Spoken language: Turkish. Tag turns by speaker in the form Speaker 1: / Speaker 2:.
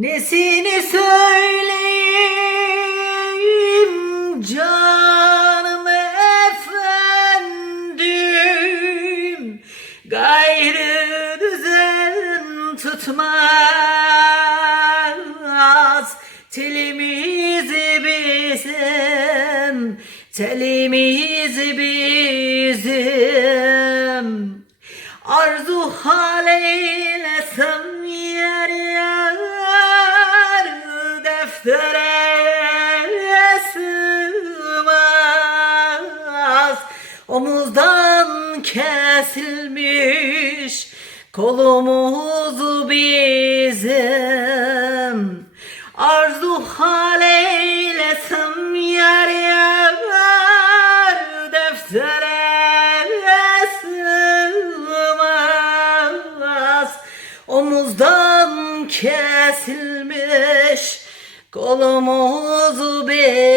Speaker 1: Nesini söyleyeyim canım efendim? Gayrı düzen tutmaz. Telimiz bizim Telimiz bizim. Arzu hal eylesem deftere sığmaz. Omuzdan kesilmiş kolumuz bizim. Arzu hal eylesem yer yer deftere sığmaz. Omuzdan kesilmiş kolumuz bizim